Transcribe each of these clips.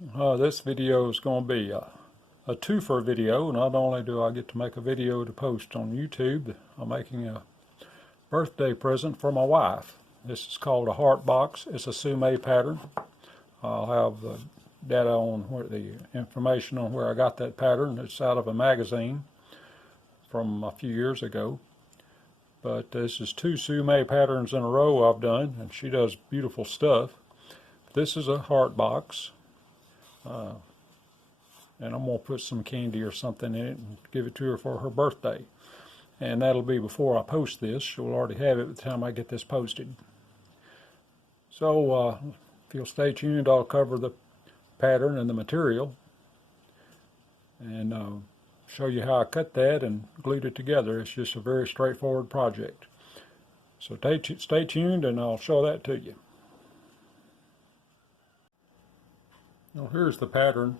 This video is going to be a twofer video. Not only do I get to make a video to post on YouTube, I'm making a birthday present for my wife. This is called a heart box. It's a Sue Mey pattern. I'll have the data on where the information on where I got that pattern. It's out of a magazine from a few years ago. But this is two Sue Mey patterns in a row I've done, and she does beautiful stuff. This is a heart box. And I'm going to put some candy or something in it and give it to her for her birthday. And that'll be before I post this. She'll already have it by the time I get this posted. So if you'll stay tuned, I'll cover the pattern and the material and show you how I cut that and glued it together. It's just a very straightforward project. So stay tuned and I'll show that to you. Now here's the pattern,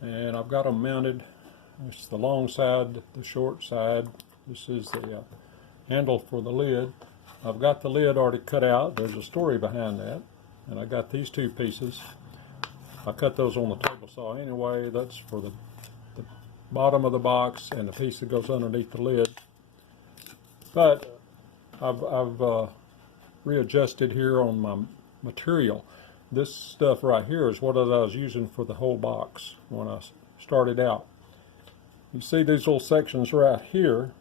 and I've got them mounted. It's the long side, the short side. This is the handle for the lid. I've got the lid already cut out. There's a story behind that. And I got these two pieces. I cut those on the table saw anyway. That's for the bottom of the box and the piece that goes underneath the lid. But I've readjusted here on my material. This stuff right here is what I was using for the whole box when I started out. You see these little sections right here.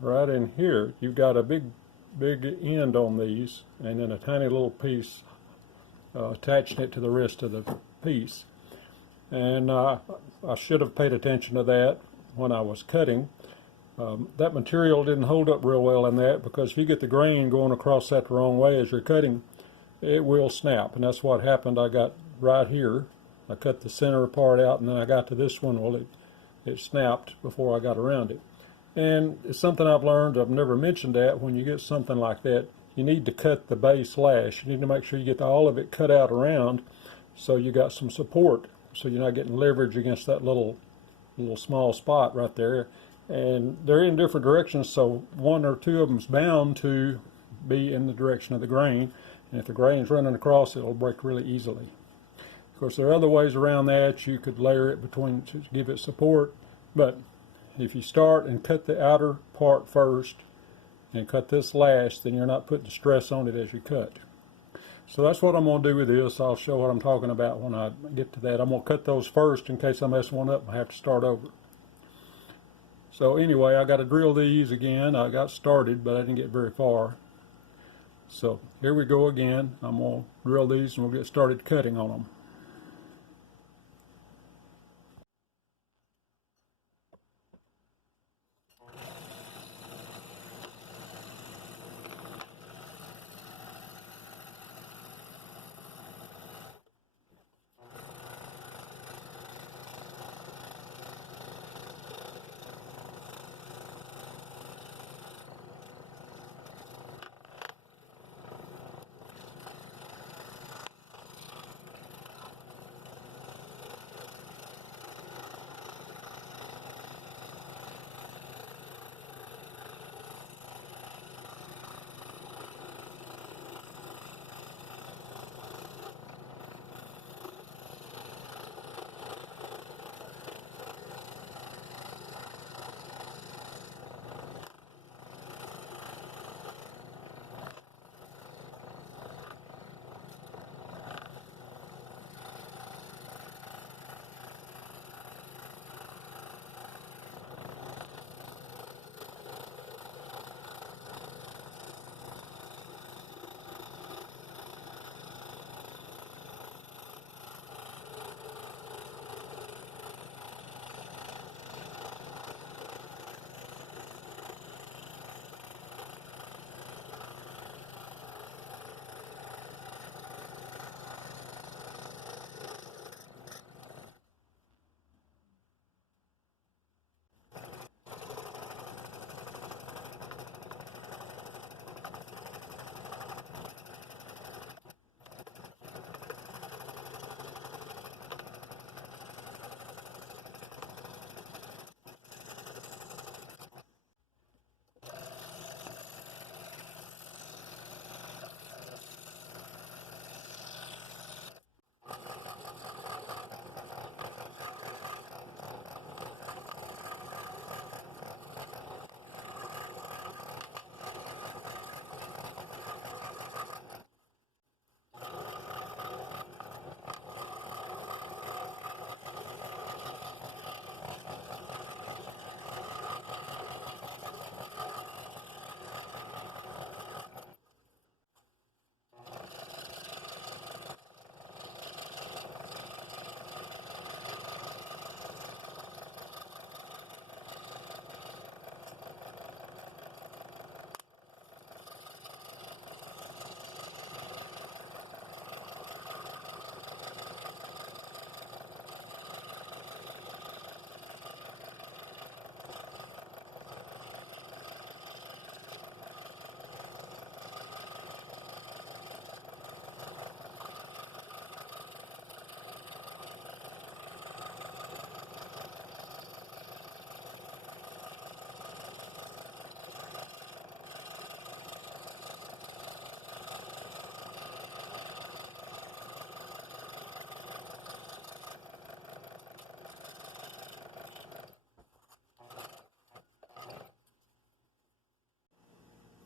Right in here, you've got a big end on these, and then a tiny little piece attaching it to the rest of the piece. And I should have paid attention to that when I was cutting. That material didn't hold up real well in that, because if you get the grain going across that the wrong way as you're cutting, it will snap. And that's what happened. I got right here. I cut the center part out, and then I got to this one. Well, it snapped before I got around it. And it's something I've learned. I've never mentioned that. When you get something like that, you need to cut the base lash. You need to make sure you get all of it cut out around, so you got some support, so you're not getting leverage against that little small spot right there. And they're in different directions, so one or two of them's bound to be in the direction of the grain. And if the grain's running across, it'll break really easily. Of course, there are other ways around that. You could layer it between to give it support. But if you start and cut the outer part first and cut this lash, then you're not putting stress on it as you cut. So that's what I'm going to do with this. I'll show what I'm talking about when I get to that. I'm going to cut those first in case I mess one up and I have to start over. So anyway, I got to drill these again. I got started, but I didn't get very far. So here we go again. I'm going to drill these and we'll get started cutting on them.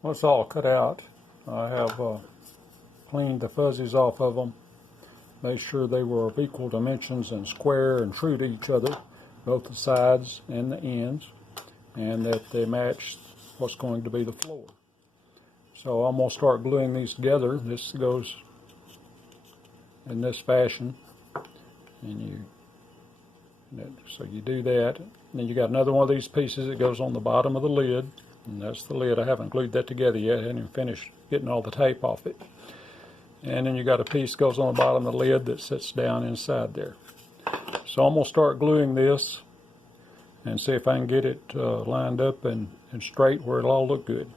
Well, it's all cut out. I have cleaned the fuzzies off of them, made sure they were of equal dimensions and square and true to each other, both the sides and the ends, and that they matched what's going to be the floor. So I'm going to start gluing these together. This goes in this fashion, and so you do that. And then you got another one of these pieces that goes on the bottom of the lid, and that's the lid. I haven't glued that together yet. I haven't even finished getting all the tape off it. And then you got a piece that goes on the bottom of the lid that sits down inside there. So I'm going to start gluing this and see if I can get it lined up and straight where it'll all look good.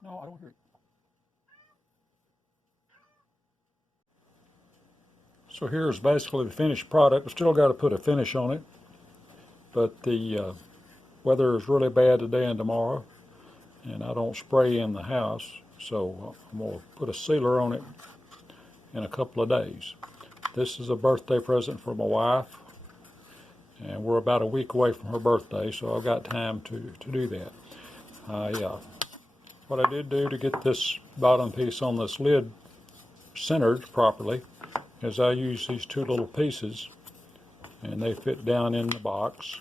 No, I don't hear it. So here's basically the finished product. We still got to put a finish on it, but the weather is really bad today and tomorrow, and I don't spray in the house, so I'm going to put a sealer on it in a couple of days. This is a birthday present for my wife, and we're about a week away from her birthday, so I've got time to do that. What I did do to get this bottom piece on this lid centered properly is I use these two little pieces, and they fit down in the box.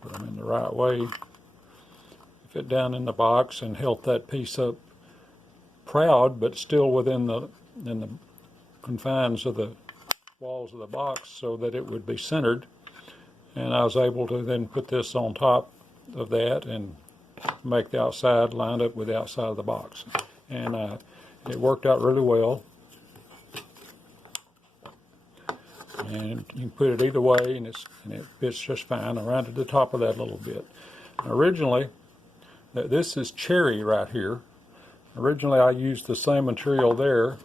Put them in the right way. Fit down in the box and help that piece up proud, but still within the confines of the walls of the box, so that it would be centered. And I was able to then put this on top of that and make the outside line up with the outside of the box. And it worked out really well. And you can put it either way, and it fits just fine. I rounded the top of that a little bit. Originally, this is cherry right here. Originally, I used the same material there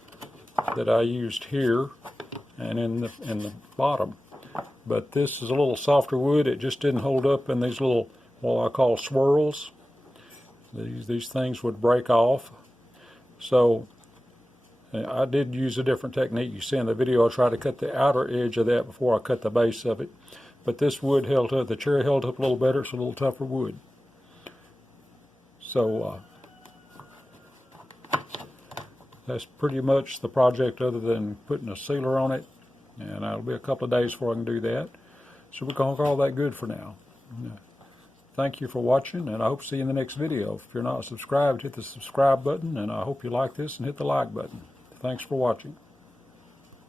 that I used here and in the bottom. But this is a little softer wood. It just didn't hold up in these little, what I call swirls. These things would break off. So I did use a different technique. You see in the video, I tried to cut the outer edge of that before I cut the base of it. But this wood held up, the cherry held up a little better. It's a little tougher wood. So that's pretty much the project, other than putting a sealer on it. And it'll be a couple of days before I can do that. So we're going to call that good for now. Thank you for watching, and I hope to see you in the next video. If you're not subscribed, hit the subscribe button, and I hope you like this and hit the like button. Thanks for watching.